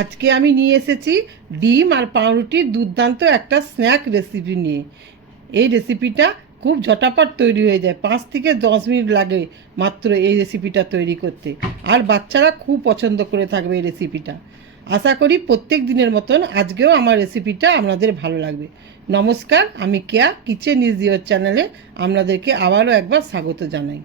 আজকে আমি নিয়ে এসেছি ডিম আর পাউরুটির দুর্দান্ত একটা স্ন্যাক রেসিপি নিয়ে। এই রেসিপিটা খুব ঝটাপট তৈরি হয়ে যায়, 5 থেকে 10 মিনিট লাগে মাত্র এই রেসিপিটা তৈরি করতে। আর বাচ্চারা খুব পছন্দ করে থাকবে এই রেসিপিটা। আশা করি প্রত্যেক দিনের মতন আজকেও আমার রেসিপিটা আপনাদের ভালো লাগবে। নমস্কার, আমি কেয়া কিচেন ইজ ইয়োর চ্যানেলে আপনাদেরকে আবারও একবার স্বাগত জানাই।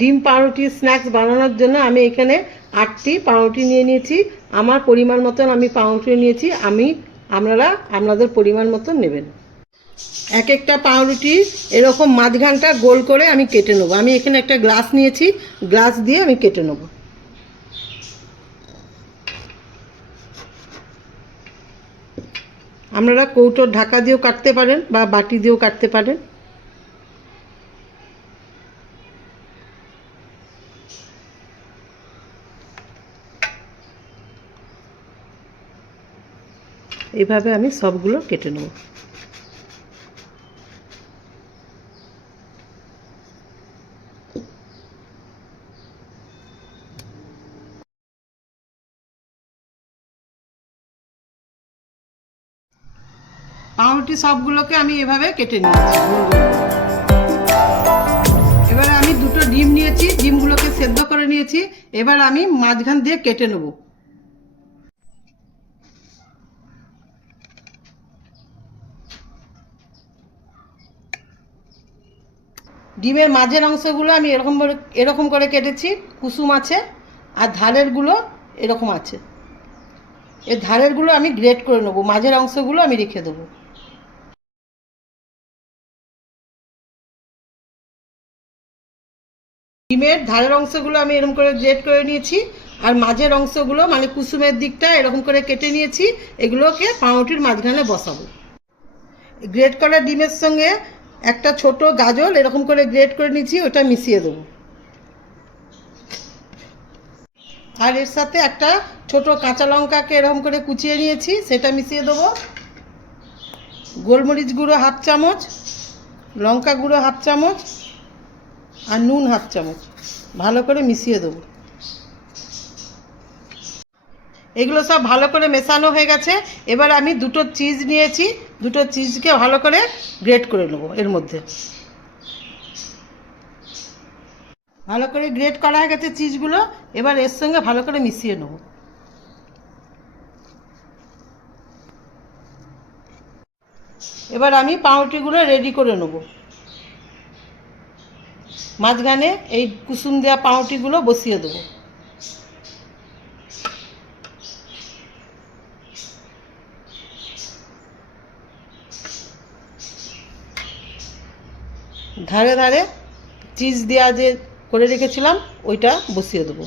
ডিম পাউরুটি স্ন্যাক্স বানানোর জন্য আমি এখানে 8টি পাউরুটি নিয়ে নিয়েছি। আমার পরিমাণ মতন আমি পাউরুটি নিয়েছি, আপনারা আপনাদের পরিমাণ মতন নেবেন। এক একটা পাউরুটি এরকম মাঝখানটা গোল করে আমি কেটে নেবো। আমি এখানে একটা গ্লাস নিয়েছি, গ্লাস দিয়ে আমি কেটে নেবো। আপনারা কৌটোর ঢাকা দিয়েও কাটতে পারেন বা বাটি দিয়েও কাটতে পারেন। এইভাবে আমি সবগুলো কেটে নেব। পাউরুটি সবগুলোকে আমি এভাবে কেটে নিয়েছি। এবারে আমি 2টো ডিম নিয়েছি, ডিমগুলোকে সেদ্ধ করে নিয়েছি। এবার আমি মাঝখান দিয়ে কেটে নেব। ডিমের মাঝের অংশগুলো আমি এরকম করে কেটেছি, কুসুম আছে, আর ধারেরগুলো এরকম আছে। এই ধারেরগুলো আমি গ্রেট করে নেবো, মাঝের অংশগুলো আমি রেখে দেবো। ডিমের ধারের অংশগুলো আমি এরকম করে গ্রেট করে নিয়েছি, আর মাঝের অংশগুলো মানে কুসুমের দিকটা এরকম করে কেটে নিয়েছি। এগুলোকে পাউরুটির মাঝখানে বসাবো। গ্রেট করা ডিমের সঙ্গে একটা ছোট গাজর এরকম করে গ্রেট করে নিয়েছি, ওটা মিশিয়ে দেবো। আর এর সাথে একটা ছোট কাঁচা লঙ্কাকে এরকম করে কুচিয়ে নিয়েছি, সেটা মিশিয়ে দেবো। গোলমরিচ গুঁড়ো 1/2 চামচ, লঙ্কা গুঁড়ো 1/2 চামচ, আর নুন 1/2 চামচ ভালো করে মিশিয়ে দেবো। এগুলো সব ভালো করে মেশানো হয়ে গেছে। এবার আমি 2টো চিজ নিয়েছি, 2টো চিজকে ভালো করে গ্রেট করে নেবো। এর মধ্যে ভালো করে গ্রেট করা হয়ে গেছে চিজগুলো। এবার এর সঙ্গে ভালো করে মিশিয়ে নেব। এবার আমি পাউরুটিগুলো রেডি করে নেব। মাঝখানে এই কুসুম দেওয়া পাউরুটিগুলো বসিয়ে দেবো। ধারে ধারে চিজ দেওয়া যে করে রেখেছিলাম ওইটা বসিয়ে দেবো।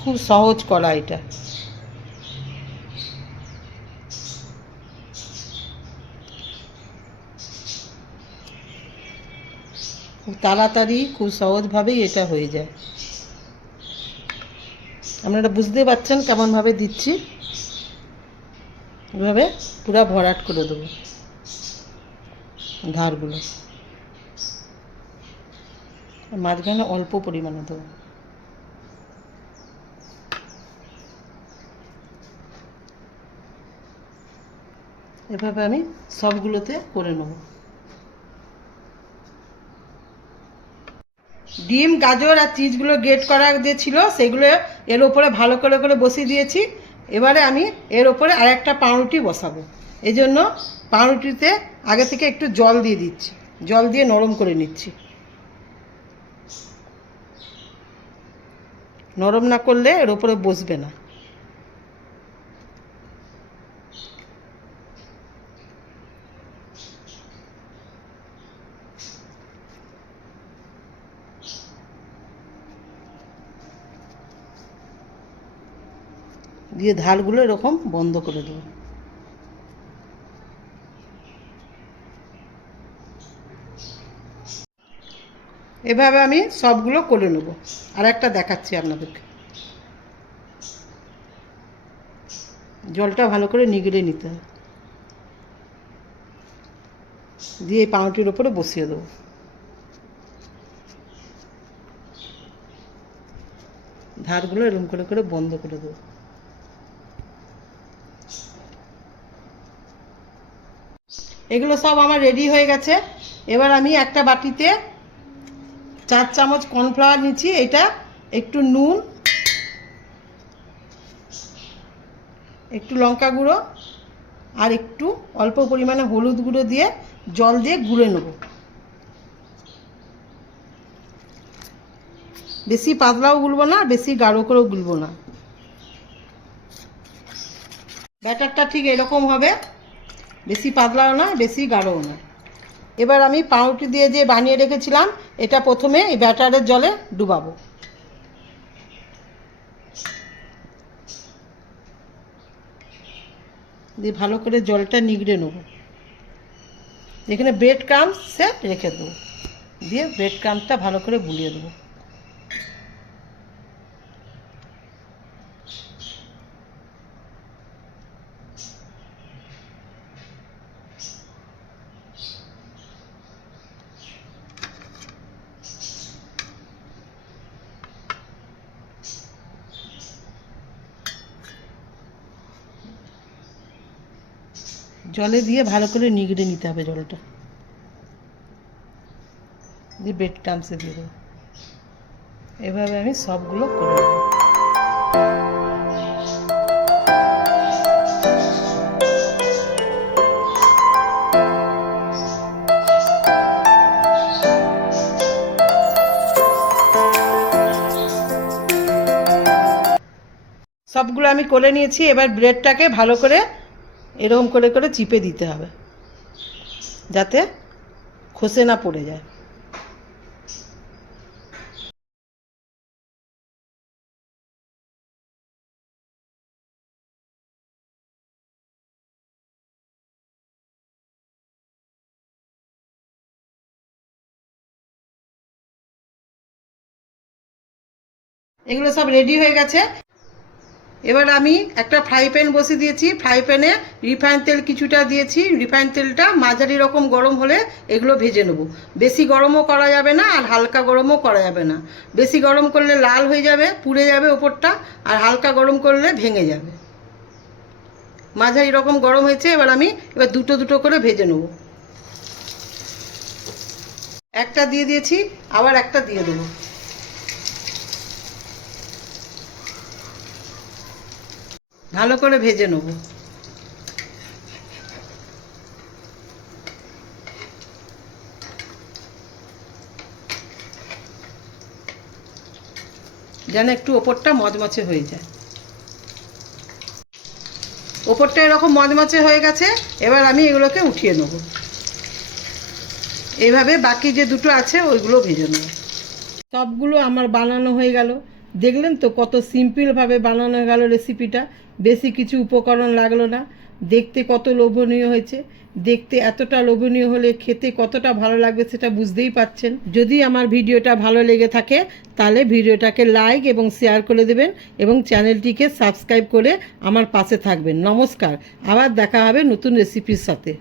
খুব সহজ করা এটা। খুব তাড়াতাড়ি খুব সহজভাবেই এটা হয়ে যায়। আপনারা বুঝতে পারছেন কেমনভাবে দিচ্ছি। এভাবে পুরো ভরাট করে দেবো ধারগুলো, মাঝখানে অল্প পরিমাণে দেবো। এভাবে আমি সবগুলোতে করে নেব। ডিম, গাজর আর চিজগুলো গ্রেট করা যে ছিল সেগুলো এর ওপরে ভালো করে করে বসিয়ে দিয়েছি। এবারে আমি এর ওপরে আর একটা পাউরুটি বসাবো। এই জন্য পাউরুটিতে আগে থেকে একটু জল দিয়ে দিচ্ছি, জল দিয়ে নরম করে নিচ্ছি। নরম না করলে এর ওপরে বসবে না। দিয়ে ধারগুলো এরকম বন্ধ করে দেবো। এভাবে আমি সবগুলো করে নেব। আর একটা দেখাচ্ছি আপনাদেরকে। জলটা ভালো করে নিগড়ে নিতে হবে। দিয়ে এই পাউরুটির ওপরে বসিয়ে দেবো। ধারগুলো এরকম করে করে বন্ধ করে দেবো। এগুলো সব আমার রেডি হয়ে গেছে। এবার আমি একটা বাটিতে 4 চামচ কর্নফ্লাওয়ার নিচ্ছি, এটা একটু নুন, একটু লঙ্কা গুঁড়ো আর একটু অল্প পরিমাণে হলুদ গুঁড়ো দিয়ে জল দিয়ে গুলে নেব। বেশি পাতলাও গুলবো না, বেশি গাঢ় করেও গুলবো না। ব্যাটারটা ঠিক এরকম হবে, বেশি পাতলাও না বেশি গাঢ়ও না। এবার আমি পাউরুটি দিয়ে যে বানিয়ে রেখেছিলাম এটা প্রথমে এই ব্যাটারের জলে ডুবাবো। দিয়ে ভালো করে জলটা নিগড়ে নেব। এখানে ব্রেড ক্রাম্বসে রেখে দেবো, দিয়ে ব্রেড ক্রাম্বটা ভালো করে বুলিয়ে দেবো। জলে দিয়ে ভালো করে নিগড়ে নিতে হবে জলটা, দিয়ে ব্রেড ক্রাম্বসে দিয়ে দেবো। এভাবে আমি সবগুলো করে নেব। সবগুলো আমি করে নিয়েছি। এবার ব্রেডটাকে ভালো করে এরকম করে করে চিপে দিতে হবে যাতে খসে না পড়ে যায়। এগুলো সব রেডি হয়ে গেছে। এবার আমি একটা ফ্রাই প্যান বসিয়ে দিয়েছি। ফ্রাই প্যানে রিফাইন তেল কিছুটা দিয়েছি। রিফাইন তেলটা মাঝারি রকম গরম হলে এগুলো ভেজে নেব। বেশি গরমও করা যাবে না আর হালকা গরমও করা যাবে না। বেশি গরম করলে লাল হয়ে যাবে, পুড়ে যাবে ওপরটা, আর হালকা গরম করলে ভেঙে যাবে। মাঝারি রকম গরম হয়েছে। এবার দুটো দুটো করে ভেজে নেব। একটা দিয়ে দিয়েছি, আবার একটা দিয়ে দেবো। ভালো করে ভেজে নেব। যেন একটু ওপরটা মচমচে হয়ে যায়। ওপরটা এরকম মচমচে হয়ে গেছে। এবার আমি এগুলোকে উঠিয়ে নেব। এইভাবে বাকি যে দুটো আছে ওইগুলো ভেজে নেব। সবগুলো আমার বানানো হয়ে গেল। দেখলেন তো কত সিম্পলভাবে বানানো গেল রেসিপিটা। বেশি কিছু উপকরণ লাগলো না। দেখতে কত লোভনীয় হয়েছে। দেখতে এতটা লোভনীয় হলে খেতে কতটা ভালো লাগবে সেটা বুঝতেই পাচ্ছেন। যদি আমার ভিডিওটা ভালো লেগে থাকে তাহলে ভিডিওটাকে লাইক এবং শেয়ার করে দেবেন এবং চ্যানেলটিকে সাবস্ক্রাইব করে আমার পাশে থাকবেন। নমস্কার, আবার দেখা হবে নতুন রেসিপির সাথে।